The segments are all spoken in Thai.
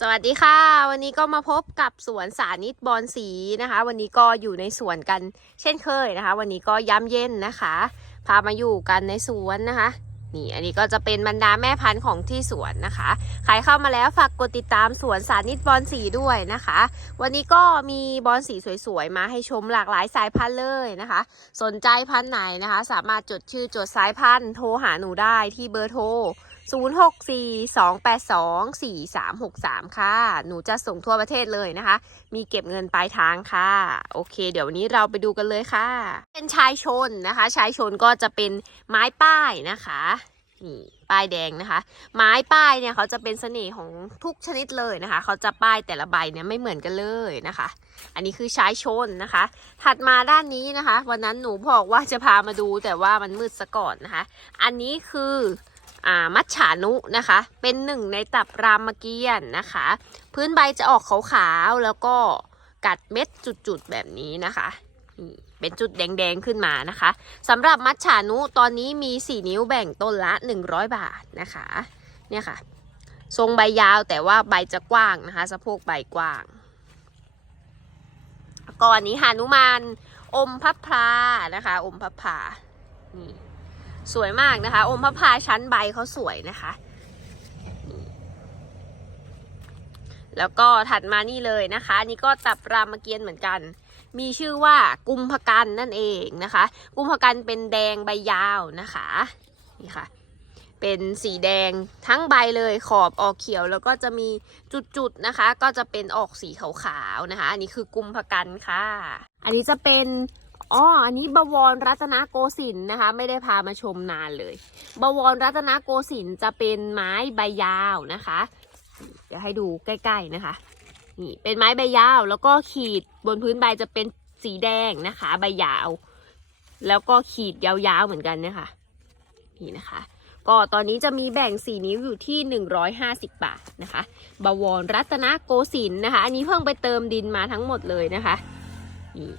สวัสดีค่ะ วันนี้ก็มาพบกับสวนสานิตบอนสีนะคะ วันนี้ก็อยู่ในสวนกันเช่นเคยนะคะ วันนี้ก็ย้ำเย็นนะคะ พามาอยู่กันในสวนนะคะนี่อันนี้ก็จะเป็นบรรดาแม่พันธุ์ของที่สวนนะคะ ใครเข้ามาแล้วฝากกดติดตามสวนสานิตบอนสีด้วยนะคะ วันนี้ก็มีบอนสีสวยๆ มาให้ชมหลากหลายสายพันธุ์เลยนะคะ สนใจพันธุ์ไหนนะคะ สามารถจดชื่อจดสายพันธุ์โทรหาหนูได้ที่เบอร์โทร 0642824363 ค่ะ หนูจะส่งทั่วประเทศเลยนะคะ มีเก็บเงินปลายทางค่ะ โอเค เดี๋ยววันนี้เราไปดูกันเลยค่ะ เป็นชายชนนะคะ ชายชนก็จะเป็นไม้ป้ายนะคะนี่ป้ายแดงนะคะ ไม้ป้ายเนี่ยเขาจะเป็นเสน่ห์ของทุกชนิดเลยนะคะ เขาจะป้ายแต่ละใบเนี่ยไม่เหมือนกันเลยนะคะ อันนี้คือชายชนนะคะ ถัดมาด้านนี้นะคะ วันนั้นหนูบอกว่าจะพามาดูแต่ว่ามันมืดซะก่อนนะคะ อันนี้คือ มัจฉานุนะคะ เป็นหนึ่งในตับรามเกียรตินะคะ พื้นใบจะออกขาวๆแล้วก็กัดเม็ดจุดๆแบบนี้นะคะนี่เป็นจุดแดงๆขึ้นมานะคะสำหรับมัจฉานุตอนนี้มี 4 นิ้วแบ่งต้นละ 100 บาทนะคะเนี่ยค่ะ ทรงใบยาวแต่ว่าใบจะกว้างนะคะสะโพกใบกว้างก่อนนี้หานุมานอมพับพลานะคะ อมพับพลานี่ สวยมากนะคะ อมพับพาชั้นใบเขาสวยนะคะ แล้วก็ถัดมานี่เลยนะคะอันนี่ก็ตับรามเกียรติ์เหมือนกัน มีชื่อว่ากุมภกันนั่นเองนะคะ กุมภกันเป็นแดงใบยาวนะคะนี่ค่ะเป็นสีแดงทั้งใบเลยขอบออกเขียวแล้วก็จะมีจุดๆนะคะ ก็จะเป็นออกสีขาวๆนะคะ อันนี้คือกุมภกันค่ะ อันนี้จะเป็น อ๋อ อันนี้บวรรัตนโกสินทร์นะคะ ไม่ได้พามาชมนานเลย บวรรัตนโกสินทร์จะเป็นไม้ใบยาวนะคะ เดี๋ยวให้ดูใกล้ ๆนะคะ นี่เป็นไม้ใบยาว แล้วก็ขีดบนพื้นใบจะเป็นสีแดงนะคะ ใบยาว แล้วก็ขีดยาวๆเหมือนกันนะคะ นี่นะคะ ก็ตอนนี้จะมีแบ่ง 4 นิ้วอยู่ที่ 150 บาทนะคะ บวรรัตนโกสินทร์นะคะ อันนี้เพิ่งไปเติมดินมาทั้งหมดเลยนะคะนี่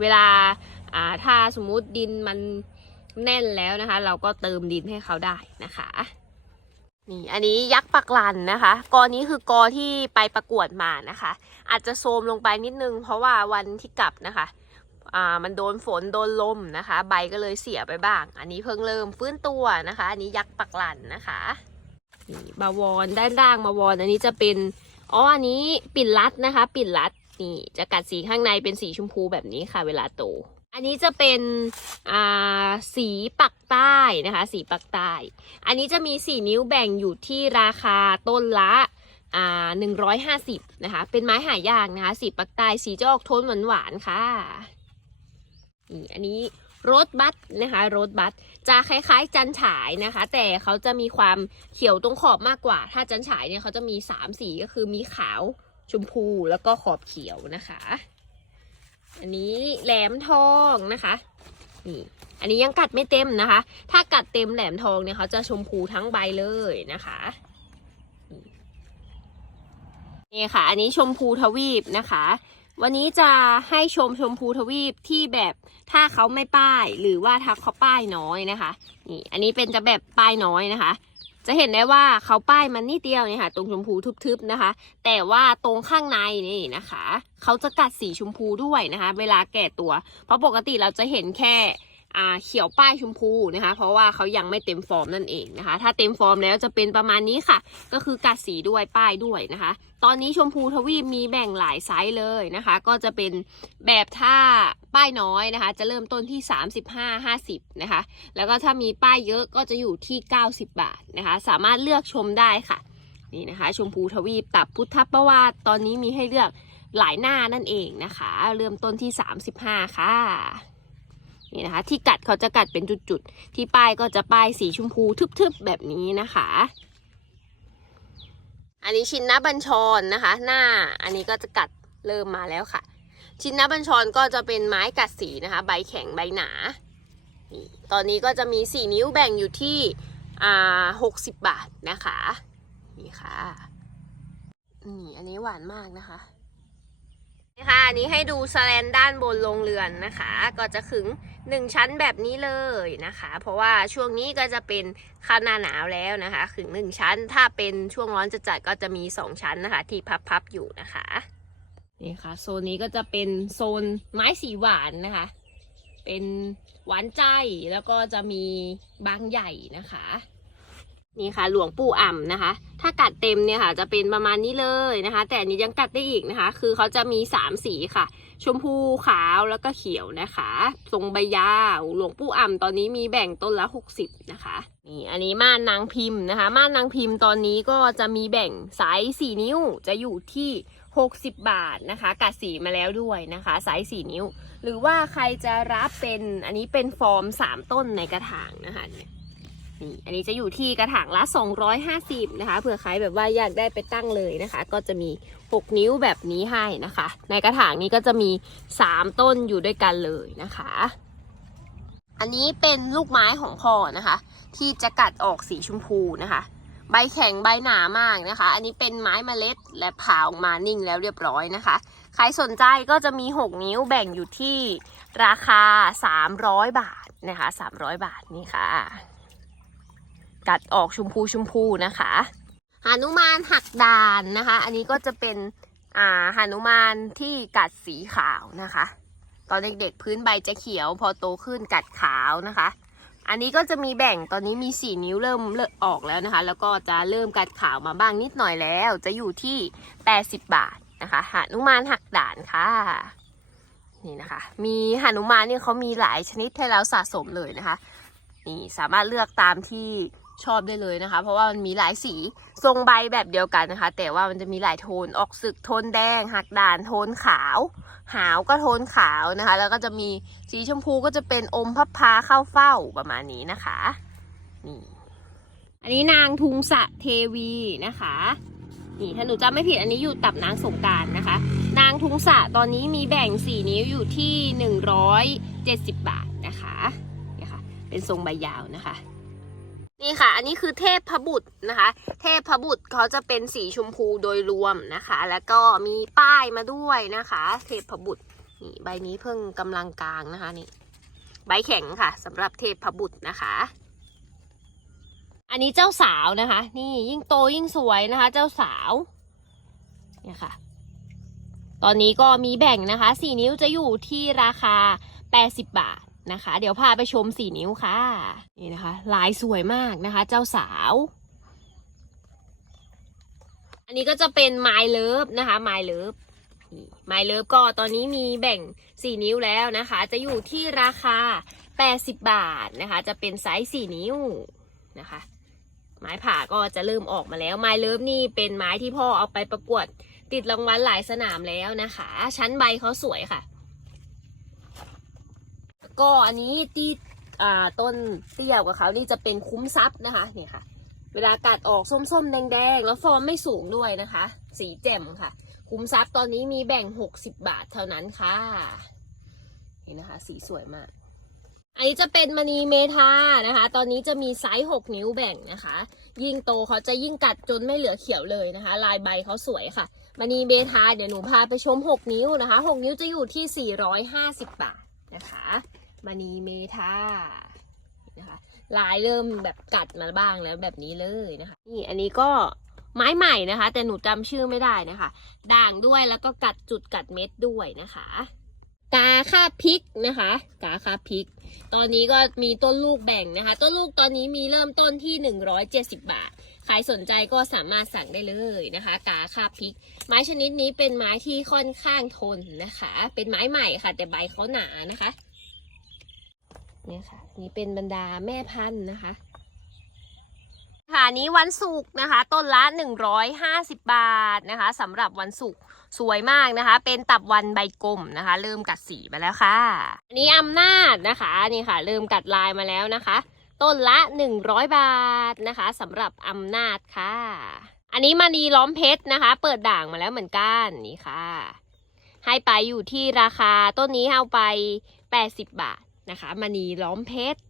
เวลาถ้าสมมุติดินมันแน่นแล้วนะคะ เราก็เติมดินให้เขาได้นะคะนี่อันนี้ยักษ์ปักลันนะคะกอนี้คือกอที่ไปประกวดมานะคะ อาจจะโทมลงไปนิดนึง เพราะว่าวันที่กลับนะคะอ่ามันโดนฝนโดนลมนะคะ ใบก็เลยเสียไปบ้าง อันนี้เพิ่งเริ่มฟื้นตัวนะคะ อันนี้ยักษ์ปักหลันนะคะนี่บาวรด้านล่างบาวรอันนี้จะเป็นอ๋ออันนี้ปิ่นรัดนะคะ ปิ่นรัด นี่จะกัดสีข้างในเป็นสีชมพูแบบนี้ค่ะ เวลาโต อันนี้จะเป็นสีปักใต้นะคะ สีปักใต้ อันนี้จะมีสี่นิ้วแบ่งอยู่ที่ราคาต้นละหนึ่งร้อยห้าสิบนะคะ เป็นไม้หายากนะคะ สีปักใต้สีจะออกโทนหวานๆค่ะนี่อันนี้โรสบัตนะคะโรสบัตจะคล้ายๆ จันฉายนะคะ แต่เขาจะมีความเขียวตรงขอบมากกว่า ถ้าจันฉายเนี่ยเขาจะมีสามสีก็คือมีขาว ชมพูแล้วก็ขอบเขียวนะคะ อันนี้แหลมทองนะคะนี่อันนี้ยังกัดไม่เต็มนะคะ ถ้ากัดเต็มแหลมทองเนี่ยเขาจะชมพูทั้งใบเลยนะคะนี่ค่ะ อันนี้ชมพูทวีปนะคะ วันนี้จะให้ชมชมพูทวีปที่แบบถ้าเขาไม่ป้ายหรือว่าถ้าเขาป้ายน้อยนะคะ นี่ อันนี้เป็นจะแบบป้ายน้อยนะคะ จะเห็นได้ว่าเขาป้ายมันนิดเดียวเนี่ยค่ะ ตรงชมพูทึบๆนะคะ แต่ว่าตรงข้างในนี่นะคะ เขาจะกัดสีชมพูด้วยนะคะ เวลาแก่ตัว เพราะปกติเราจะเห็นแค่ เขียวป้ายชมพูนะคะ เพราะว่าเขายังไม่เต็มฟอร์มนั่นเองนะคะ ถ้าเต็มฟอร์มแล้วจะเป็นประมาณนี้ค่ะ ก็คือกัดสีด้วยป้ายด้วยนะคะ ตอนนี้ชมพูทวีปมีแบ่งหลายไซส์เลยนะคะ ก็จะเป็นแบบถ้าป้ายน้อยนะคะ จะเริ่มต้นที่ 35 50นะคะ แล้วก็ถ้ามีป้ายเยอะก็จะอยู่ที่ 90 บาทนะคะ สามารถเลือกชมได้ค่ะนี่นะคะ ชมพูทวีปตับพุทธประวัติตอนนี้มีให้เลือกหลายหน้านั่นเองนะคะ เริ่มต้นที่ 35 ค่ะ นี่นะคะ ที่กัดเขาจะกัดเป็นจุดๆ ที่ป้ายก็จะป้ายสีชมพูทึบๆแบบนี้นะคะ อันนี้ชินนบัญชรนะคะ หน้าอันนี้ก็จะกัดเริ่มมาแล้วค่ะ ชินนบัญชรก็จะเป็นไม้กัดสีนะคะ ใบแข็งใบหนาตอนนี้ก็จะมีสี่นิ้วแบ่งอยู่ที่อ่าหกสิบบาทนะคะ นี่ค่ะนี่อันนี้หวานมากนะคะ ค่ะอันนี้ให้ดูสแลนด้านบนโรงเรือนนะคะ ก็จะขึงหนึ่งชั้นแบบนี้เลยนะคะ เพราะว่าช่วงนี้ก็จะเป็นข้าหน้าหนาวแล้วนะคะขึงหนึ่งชั้น ถ้าเป็นช่วงร้อนจะจัดก็จะมีสองชั้นนะคะ ที่พับๆอยู่นะคะนี่ค่ะโซนนี้ก็จะเป็นโซนไม้สีหวานนะคะ เป็นหวานใจแล้วก็จะมีบางใหญ่นะคะ นี่ค่ะ หลวงปู่อ่ำนะคะ ถ้ากัดเต็มเนี่ยค่ะ จะเป็นประมาณนี้เลยนะคะ แต่อันนี้ยังกัดได้อีกนะคะ คือเขาจะมีสามสีค่ะ ชมพูขาวแล้วก็เขียวนะคะ ทรงใบยาวหลวงปู่อ่ำตอนนี้มีแบ่งต้นละ60นะคะนี่อันนี้ม่านนางพิมพ์นะคะ ม่านนางพิมพ์ตอนนี้ก็จะมีแบ่งไซส์4นิ้วจะอยู่ที่60 บาทนะคะกัดสีมาแล้วด้วยนะคะไซส์4นิ้ว หรือว่าใครจะรับเป็นอันนี้เป็นฟอร์ม 3 ต้นในกระถางนะคะเนี่ย นี่อันนี้จะอยู่ที่กระถางละ 250 นะคะ เผื่อใครแบบว่าอยากได้ไปตั้งเลยนะคะ ก็จะมี 6 นิ้วแบบนี้ให้นะคะ ในกระถางนี้ก็จะมี 3 ต้นอยู่ด้วยกันเลยนะคะ อันนี้เป็นลูกไม้ของพ่อนะคะ ที่จะกัดออกสีชมพูนะคะ ใบแข็งใบหนามากนะคะ อันนี้เป็นไม้เมล็ดและผ่าออกมานิ่งแล้วเรียบร้อยนะคะ ใครสนใจก็จะมี 6 นิ้วแบ่งอยู่ที่ราคา 300 บาทนะคะ 300 บาทนี่ค่ะ กัดออกชมพูชมพูนะคะหานุมานหักดานนะคะ อันนี้ก็จะเป็นอ่าหานุมานที่กัดสีขาวนะคะ ตอนเด็กๆพื้นใบจะเขียว พอโตขึ้นกัดขาวนะคะ อันนี้ก็จะมีแบ่งตอนนี้มี4นิ้วเริ่มเริ่มออกแล้วนะคะ แล้วก็จะเริ่มกัดขาวมาบ้างนิดหน่อยแล้ว จะอยู่ที่ 80 บาทนะคะหานุมานหักด่านค่ะนี่นะคะ มีหานุมานเนี่ยเขามีหลายชนิดให้เราสะสมเลยนะคะ นี่สามารถเลือกตามที่ ชอบได้เลยนะคะ เพราะว่ามันมีหลายสีทรงใบแบบเดียวกันนะคะ แต่ว่ามันจะมีหลายโทนออกสึกโทนแดงหักด่านโทนขาว หาวก็โทนขาวนะคะ แล้วก็จะมีสีชมพูก็จะเป็นอมพับพาเข้าเฝ้าประมาณนี้นะคะนี่อันนี้นางทุงสะเทวีนะคะนี่ถ้าหนูจำไม่ผิดอันนี้อยู่ตับนางสงการนะคะ นางทุงสะตอนนี้มีแบ่งสีนิ้วอยู่ที่หนึ่งร้อยเจ็ดสิบบาทนะคะนี่ค่ะเป็นทรงใบยาวนะคะ นี่ค่ะ อันนี้คือเทพพบุตรนะคะ เทพพบุตรเขาจะเป็นสีชมพูโดยรวมนะคะ แล้วก็มีป้ายมาด้วยนะคะ เทพพบุตรนี่ใบนี้เพิ่งกำลังกลางนะคะนี่ ใบแข็งค่ะสำหรับเทพพบุตรนะคะ อันนี้เจ้าสาวนะคะ นี่ยิ่งโตยิ่งสวยนะคะ เจ้าสาวเนี่ยค่ะ ตอนนี้ก็มีแบ่งนะคะสี่นิ้วจะอยู่ที่ราคา 80 บาท นะคะ เดี๋ยวพาไปชมสี่นิ้วค่ะ นี่นะคะ ลายสวยมากนะคะ เจ้าสาว อันนี้ก็จะเป็นไมล์เลิฟนะคะไมล์เลิฟไมล์เลิฟก็ตอนนี้มีแบ่ง4นิ้วแล้วนะคะ จะอยู่ที่ราคา80บาทนะคะ จะเป็นไซส์4นิ้วนะคะ ไม้ผ่าก็จะเริ่มออกมาแล้วไมล์เลิฟนี่เป็นไม้ที่พ่อเอาไปประกวดติดรางวัลหลายสนามแล้วนะคะ ชั้นใบเขาสวยค่ะ ก็อันนี้ที่อ่าต้นเตี้ยกว่าเขานี่จะเป็นคุ้มทรัพย์นะคะเนี่ยค่ะ เวลากัดออกส้มๆ แดงๆ แล้วฟอร์มไม่สูงด้วยนะคะ สีแจ่มค่ะ คุ้มทรัพย์ตอนนี้มีแบ่ง 60 บาทเท่านั้นค่ะเห็นนะคะ สีสวยมาก อันนี้จะเป็นมณีเมทานะคะ ตอนนี้จะมีไซส์ 6 นิ้วแบ่งนะคะ ยิ่งโตเขาจะยิ่งกัดจนไม่เหลือเขียวเลยนะคะ ลายใบเขาสวยค่ะมณีเมทาเดี๋ยวหนูพาไปชม 6 นิ้วนะคะ 6 นิ้วจะอยู่ที่ 450 บาทนะคะ มณีเมทานะคะลายเริ่มแบบกัดมาบ้างแล้วแบบนี้เลยนะคะ นี่อันนี้ก็ไม้ใหม่นะคะ แต่หนูจำชื่อไม่ได้นะคะ ด่างด้วยแล้วก็กัดจุดกัดเม็ดด้วยนะคะ กาคาพริกนะคะ กาคาพริก ตอนนี้ก็มีต้นลูกแบ่งนะคะ ต้นลูกตอนนี้มีเริ่มต้นที่ 170 บาท ใครสนใจก็สามารถสั่งได้เลยนะคะ กาคาพริก ไม้ชนิดนี้เป็นไม้ที่ค่อนข้างทนนะคะ เป็นไม้ใหม่ค่ะ แต่ใบเขาหนานะคะ เนี่ยค่ะ นี่เป็นบรรดาแม่พันธุ์นะคะค่ะนนี้วันศุกร์นะคะ ต้นละ 150 บาทนะคะสำหรับวันศุกร์สวยมากนะคะ เป็นตับวันใบกลมนะคะ เริ่มกัดสีมาแล้วค่ะอันนี้อำนาจนะคะนี่ค่ะ เริ่มกัดลายมาแล้วนะคะ ต้นละ 100 บาทนะคะสำหรับอำนาจค่ะ อันนี้มานีล้อมเพชรนะคะ เปิดด่างมาแล้วเหมือนกันนี่ค่ะ ให้ไปอยู่ที่ราคาต้นนี้เอาไป 80 บาท นะคะมณีล้อมเพชร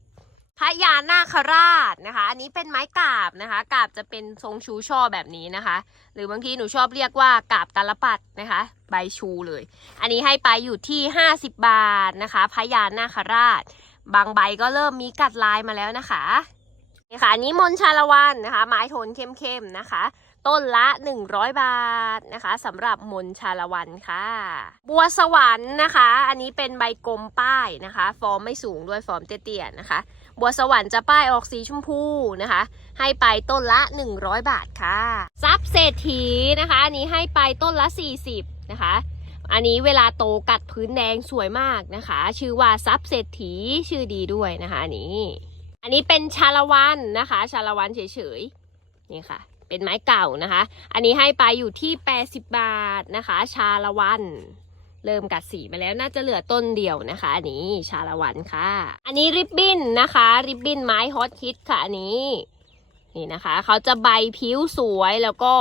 พญานาคราชนะคะ อันนี้เป็นไม้กาบนะคะ กาบจะเป็นทรงชูช่อแบบนี้นะคะ หรือบางทีหนูชอบเรียกว่ากาบตาลปัดนะคะ ใบชูเลย อันนี้ให้ไปอยู่ที่ 50 บาทนะคะพญานาคราช บางใบก็เริ่มมีกัดลายมาแล้วนะคะนี่ค่ะอันนี้มนชาละวันนะคะ ไม้โทนเข้มๆนะคะ ต้นละ 100 บาทนะคะสำหรับมนชาละวันค่ะ บัวสวรรค์นะคะ อันนี้เป็นใบกลมป้ายนะคะ ฟอร์มไม่สูงด้วยฟอร์มเตี้ยๆนะคะ บัวสวรรค์จะป้ายออกสีชมพูนะคะ ให้ไปต้นละ 100 บาทค่ะซับเศรษฐีนะคะอันนี้ให้ไปต้นละ 40 นะคะอันนี้เวลาโตกัดพื้นแดงสวยมากนะคะ ชื่อว่าซับเศรษฐีชื่อดีด้วยนะคะอันนี้ อันนี้เป็นชาละวันนะคะ ชาละวันเฉยๆนี่ค่ะ เป็นไม้เก่านะคะ อันนี้ให้ไปอยู่ที่ 80 บาทนะคะ ชาละวัน เริ่มกัดสีมาแล้วน่าจะเหลือต้นเดียวนะคะ อันนี้ชาละวันค่ะ อันนี้ริบบิ้นนะคะ ริบบิ้นไม้ฮอตฮิตค่ะอันนี้ นี่นะคะเขาจะใบผิวสวยแล้วก็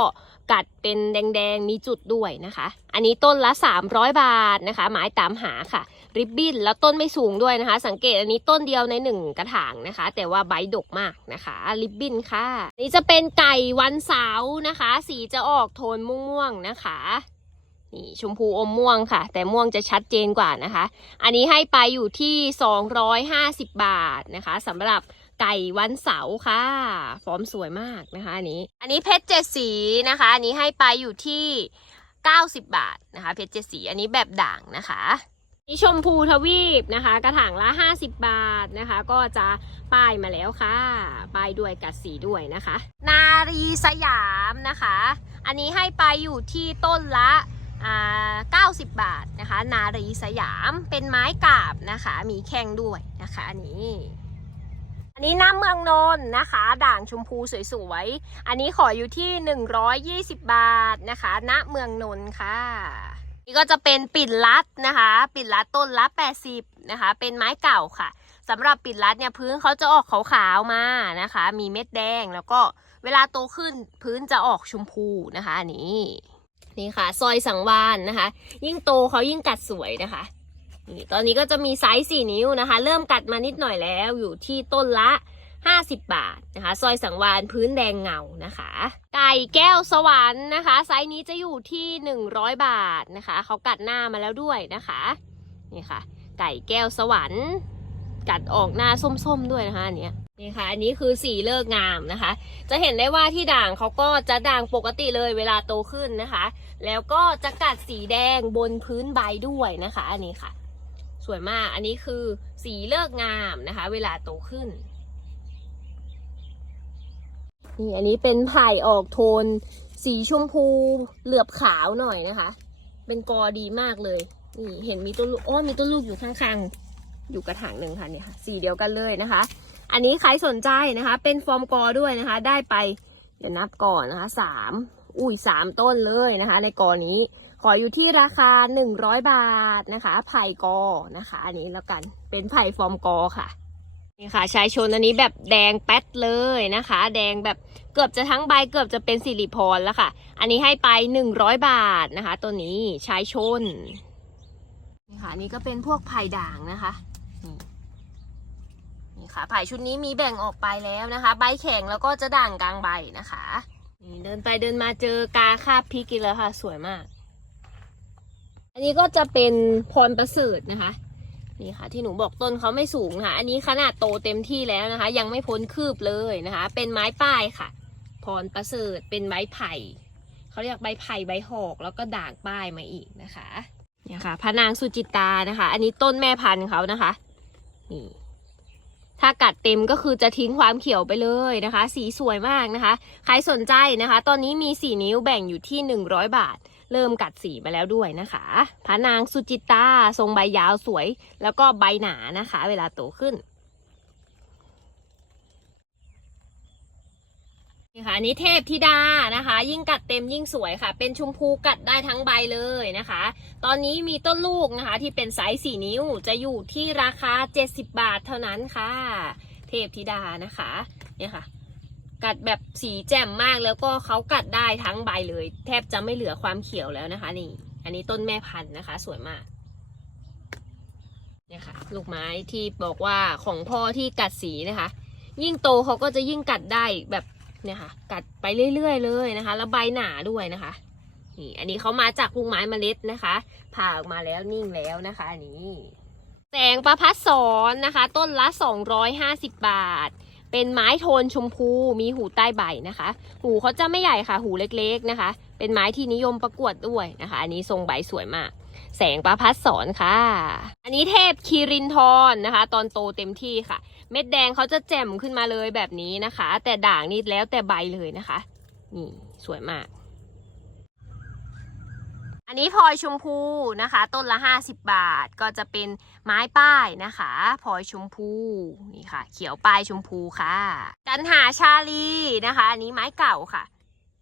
กัดเป็นแดงๆ มีจุดด้วยนะคะ อันนี้ต้นละ 300 บาทนะคะ ไม้ตามหาค่ะ ริบบิ้นแล้วต้นไม่สูงด้วยนะคะ สังเกตอันนี้ต้นเดียวในหนึ่งกระถางนะคะ แต่ว่าใบดกมากนะคะริบบิ้นค่ะอันนี่จะเป็นไก่วันเสาร์นะคะ สีจะออกโทนม่วงๆนะคะนี่ชมพูอมม่วงค่ะ แต่ม่วงจะชัดเจนกว่านะคะ อันนี้ให้ไปอยู่ที่ 250 บาทนะคะสำหรับไก่วันเสาร์ค่ะ ฟอร์มสวยมากนะคะอันนี้ อันนี้เพชรเจ็ดสีนะคะ อันนี้ให้ไปอยู่ที่ 90 บาทนะคะ เพชรเจ็ดสี อันนี้แบบด่างนะคะ นี่ชมพูทวีปนะคะ กระถางละ 50 บาทนะคะ ก็จะป้ายมาแล้วค่ะ ป้ายด้วยกัดสีด้วยนะคะ นารีสยามนะคะ อันนี้ให้ไปอยู่ที่ต้นละอ่า90 บาทนะคะ นารีสยามเป็นไม้กาบนะคะ มีแข้งด้วยนะคะอันนี้ อันนี้น้ำเมืองนนท์นะคะ ด่างชมพูสวยๆ อันนี้ขออยู่ที่ 120 บาทนะคะณเมืองนนท์ค่ะ นี่ก็จะเป็นปิ่นลัดนะคะ ปิ่นลัดต้นละ 80 นะคะ เป็นไม้เก่าค่ะสำหรับปิ่นลัดเนี่ยพื้นเขาจะออกขาวๆมานะคะ มีเม็ดแดงแล้วก็เวลาโตขึ้นพื้นจะออกชมพูนะคะอันนี้นี่ค่ะ ซอยสังวานนะคะ ยิ่งโตเขายิ่งกัดสวยนะคะนี่ตอนนี้ก็จะมีไซส์4นิ้วนะคะ เริ่มกัดมานิดหน่อยแล้วอยู่ที่ต้นละ 50 บาทนะคะ ซอยสังวานพื้นแดงเงานะคะ ไก่แก้วสวรรค์นะคะ ไซส์นี้จะอยู่ที่ 100 บาทนะคะ เขากัดหน้ามาแล้วด้วยนะคะ นี่ค่ะ ไก่แก้วสวรรค์ กัดออกหน้าส้มๆด้วยนะคะอันเนี้ยนี่ค่ะ อันนี้คือสีเลิกงามนะคะ จะเห็นได้ว่าที่ด่างเขาก็จะด่างปกติเลยเวลาโตขึ้นนะคะ แล้วก็จะกัดสีแดงบนพื้นใบด้วยนะคะ อันนี้ค่ะ สวยมาก อันนี้คือสีเลิกงามนะคะ เวลาโตขึ้น นี่อันนี้เป็นไผ่ออกโทน สีชมพูเหลือบขาวหน่อยนะคะ เป็นกอดีมากเลย นี่เห็นมีต้นลูก อ้มีต้นลูกอยู่ข้างๆ อยู่กระถางหนึ่งค่ะเนี่ยค่ะ สีเดียวกันเลยนะคะ อันนี้ใครสนใจนะคะ เป็นฟอร์มกอด้วยนะคะ ได้ไป เดี๋ยวนับก่อนนะคะสามอุ้ยสามต้นเลยนะคะ ในกอนี้ ขออยู่ที่ราคา100บาทนะคะ ไผ่กอนะคะ อันนี้แล้วกัน เป็นไผ่ฟอร์มกอค่ะ นี่ค่ะชายชนอันนี้แบบแดงแป๊ดเลยนะคะ แดงแบบเกือบจะทั้งใบเกือบจะเป็นสิริพรแล้วค่ะ อันนี้ให้ไป100บาทนะคะ ตัวนี้ชายชนนี่ค่ะนนี้ก็เป็นพวกไผ่ด่างนะคะนี่นี่ค่ะไผ่ชุดนี้มีแบ่งออกไปแล้วนะคะ ใบแข็งแล้วก็จะด่างกลางใบนะคะนี่เดินไปเดินมาเจอกาคาบพริกอีกแล้วค่ะ สวยมาก อันนี้ก็จะเป็นพรประเสริฐนะคะ นี่ค่ะที่หนูบอกต้นเขาไม่สูงนะคะอันนี้ขนาดโตเต็มที่แล้วนะคะ ยังไม่พ้นคืบเลยนะคะ เป็นไม้ป้ายค่ะ พรประเสริฐเป็นไม้ไผ่เขาเรียกใบไผ่ใบหอกแล้วก็ด่างป้ายมาอีกนะคะเนี่ยค่ะพระนางสุจิตานะคะ อันนี้ต้นแม่พันธุ์เขานะคะนี่ถ้ากัดเต็มก็คือจะทิ้งความเขียวไปเลยนะคะ สีสวยมากนะคะ ใครสนใจนะคะ ตอนนี้มี 4 นิ้วแบ่งอยู่ที่ 100 บาท เริ่มกัดสีมาแล้วด้วยนะคะพระนางสุจิตาทรงใบยาวสวย แล้วก็ใบหนานะคะ เวลาโตขึ้นนี่ค่ะนี้เทพธิดานะคะ ยิ่งกัดเต็มยิ่งสวยค่ะ เป็นชมพูกัดได้ทั้งใบเลยนะคะ ตอนนี้มีต้นลูกนะคะ ที่เป็นไซส์4นิ้วจะอยู่ที่ราคา 70 บาทเท่านั้นค่ะ เทพธิดานะคะเนี่ยค่ะ กัดแบบสีแจ่มมากแล้วก็เขากัดได้ทั้งใบเลย แทบจะไม่เหลือความเขียวแล้วนะคะ นี่ อันนี้ต้นแม่พันธุ์นะคะ สวยมากเนี่ยค่ะ ลูกไม้ที่บอกว่าของพ่อที่กัดสีนะคะ ยิ่งโตเขาก็จะยิ่งกัดได้แบบเนี่ยค่ะ กัดไปเรื่อยๆเลยนะคะ แล้วใบหนาด้วยนะคะนี่อันนี้เขามาจากลูกไม้เมล็ดนะคะผ่าออกมาแล้วนิ่งแล้วนะคะอันนี้แสงประพัดสอนนะคะ ต้นละ 250 บาท เป็นไม้โทนชมพูมีหูใต้ใบนะคะ หูเขาจะไม่ใหญ่ค่ะ หูเล็กๆนะคะ เป็นไม้ที่นิยมประกวดด้วยนะคะ อันนี้ทรงใบสวยมาก แสงประพัดสอนค่ะ อันนี้เทพคีรินทรนะคะ ตอนโตเต็มที่ค่ะ เม็ดแดงเขาจะแจ่มขึ้นมาเลยแบบนี้นะคะ แต่ด่างนี่แล้วแต่ใบเลยนะคะนี่สวยมาก อันนี้พลอยชมพูนะคะ ต้นละ 50 บาทก็จะเป็นไม้ป้ายนะคะพลอยชมพูนี่ค่ะ เขียวป้ายชมพูค่ะ กันหาชาลีนะคะ อันนี้ไม้เก่าค่ะ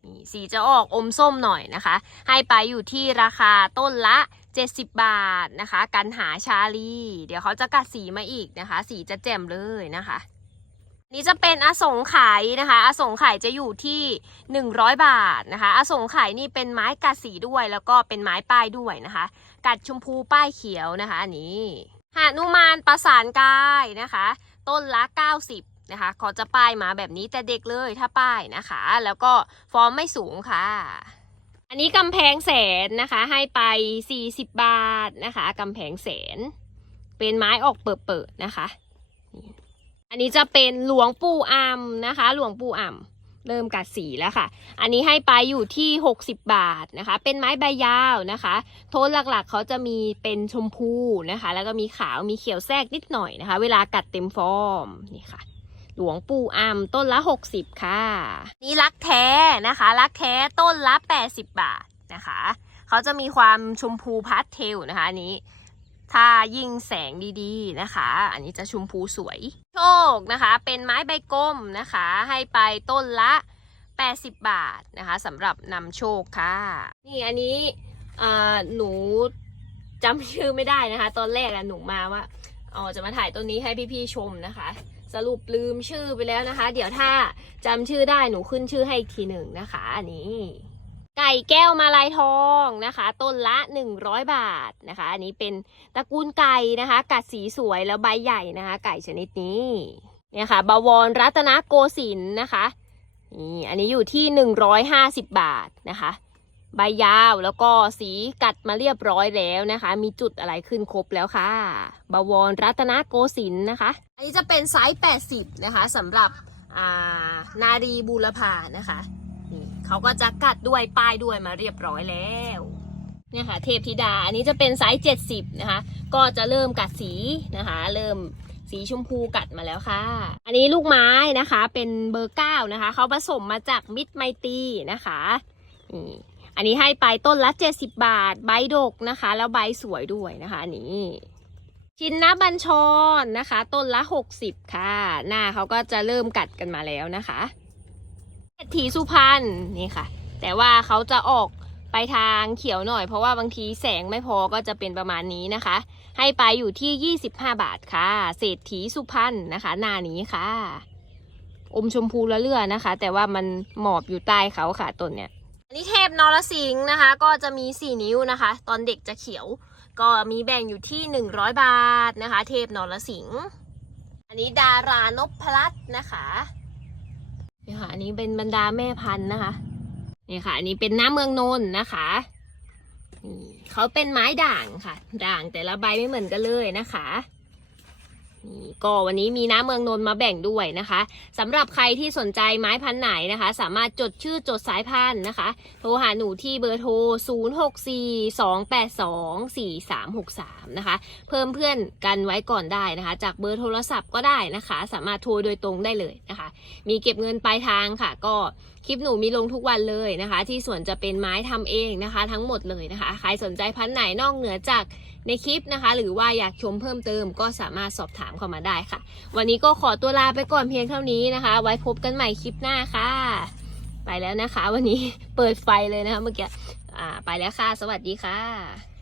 นี่สีจะออกอมส้มหน่อยนะคะ ให้ไปอยู่ที่ราคาต้นละ 70 บาทนะคะ กันหาชาลี เดี๋ยวเขาจะกัดสีมาอีกนะคะ สีจะแจ่มเลยนะคะ นี่จะเป็นอสงไขยนะคะ อสงไขยจะอยู่ที่ 100 บาทนะคะ อสงไขยนี่เป็นไม้กัดสีด้วยแล้วก็เป็นไม้ป้ายด้วยนะคะ กัดชมพูป้ายเขียวนะคะอันนี้หานุมานประสานกายนะคะ ต้นละ 90นะคะขาจะป้ายมาแบบนี้แต่เด็กเลยถ้าป้ายนะคะ แล้วก็ฟอร์มไม่สูงค่ะ อันนี้กำแพงแสนนะคะให้ไป 40 บาทนะคะกำแพงแสน เป็นไม้ออกเปิดๆนะคะ อันนี้จะเป็นหลวงปู่อ่ำนะคะ หลวงปู่อ่ำเริ่มกัดสีแล้วค่ะ อันนี้ให้ไปอยู่ที่ 60 บาทนะคะ เป็นไม้ใบยาวนะคะ โทนหลักๆเขาจะมีเป็นชมพูนะคะ แล้วก็มีขาวมีเขียวแทรกนิดหน่อยนะคะ เวลากัดเต็มฟอร์มนี่ค่ะหลวงปู่อ่ำต้นละ 60 ค่ะ นี่รักแท้นะคะรักแท้ต้นละ 80 บาทนะคะ เขาจะมีความชมพูพาสเทลนะคะอันนี้ ถ้ายิ่งแสงดีๆนะคะ อันนี้จะชมพูสวย โชคนะคะ เป็นไม้ใบกลมนะคะ ให้ไปต้นละ 80 บาทนะคะสำหรับนำโชคค่ะ นี่อันนี้หนูจำชื่อไม่ได้นะคะ ตอนแรกอะหนูมาว่าอ๋อจะมาถ่ายต้นนี้ให้พี่ๆชมนะคะ สรุปลืมชื่อไปแล้วนะคะ เดี๋ยวถ้าจำชื่อได้หนูขึ้นชื่อให้อีกทีหนึ่งนะคะ อันนี้ ไก่แก้วมาลายทองนะคะ ต้นละ 100 บาทนะคะ อันนี้เป็นตระกูลไก่นะคะ กัดสีสวยแล้วใบใหญ่นะคะ ไก่ชนิดนี้เนี่ยค่ะบวรรัตนโกสินทร์นะคะนี่อันนี้อยู่ที่ 150 บาทนะคะ ใบยาวแล้วก็สีกัดมาเรียบร้อยแล้วนะคะ มีจุดอะไรขึ้นครบแล้วค่ะบวรรัตนโกสินทร์นะคะ อันนี้จะเป็นไซส์ 80 นะคะสำหรับานารีบูรพานะคะ เขาก็จะกัดด้วยป้ายด้วยมาเรียบร้อยแล้วเนี่ยค่ะเทพธิดาอันนี้จะเป็นไซส์70นะคะ ก็จะเริ่มกัดสีนะคะ เริ่มสีชมพูกัดมาแล้วค่ะ อันนี้ลูกไม้นะคะเป็นเบอร์เก้านะคะเขาผสมมาจากมิตรไมตีนะคะนี่อันนี้ให้ไปต้นละ 70 บาท ใบดกนะคะ แล้วใบสวยด้วยนะคะอันนี้ ชินนะบัญชรนะคะ ต้นละ 60 ค่ะ หน้าเขาก็จะเริ่มกัดกันมาแล้วนะคะ เศรษฐีสุพรรณนี่ค่ะ แต่ว่าเขาจะออกไปทางเขียวหน่อย เพราะว่าบางทีแสงไม่พอก็จะเป็นประมาณนี้นะคะ ให้ไปอยู่ที่ 25 บาทค่ะ เศรษฐีสุพรรณนะคะ หน้านี้ค่ะ อมชมพูละเลือนะคะ แต่ว่ามันหมอบอยู่ใต้เขาค่ะต้นเนี้ยอันนี้เทพนรสิงห์นะคะ ก็จะมี 4 นิ้วนะคะ ตอนเด็กจะเขียว ก็มีแบ่งอยู่ที่ 100 บาทนะคะ เทพนรสิงห์อันนี้ดารานพพลัตน์นะคะ นี่ค่ะ อันนี้เป็นบรรดาแม่พันธุ์นะคะ นี่ค่ะ อันนี้เป็นน้ำเมืองนนนะคะเขาเป็นไม้ด่างค่ะ ด่างแต่ละใบไม่เหมือนกันเลยนะคะ นี่ก็วันนี้มีน้ำเมืองนนมาแบ่งด้วยนะคะสำหรับใครที่สนใจไม้พันธุ์ไหนนะคะ สามารถจดชื่อจดสายพันธุ์นะคะ โทรหาหนูที่เบอร์โทร 0642824363 นะคะ เพิ่มเพื่อนกันไว้ก่อนได้นะคะ จากเบอร์โทรศัพท์ก็ได้นะคะ สามารถโทรโดยตรงได้เลยนะคะ มีเก็บเงินปลายทางค่ะ ก็คลิปหนูมีลงทุกวันเลยนะคะ ที่ส่วนจะเป็นไม้ทำเองนะคะ ทั้งหมดเลยนะคะ ใครสนใจพันธุ์ไหนนอกเหนือจาก ในคลิปนะคะ หรือว่าอยากชมเพิ่มเติมก็สามารถสอบถามเข้ามาได้ค่ะ วันนี้ก็ขอตัวลาไปก่อนเพียงเท่านี้นะคะ ไว้พบกันใหม่คลิปหน้าค่ะ ไปแล้วนะคะ วันนี้เปิดไฟเลยนะคะเมื่อกี้อ่าไปแล้วค่ะ สวัสดีค่ะ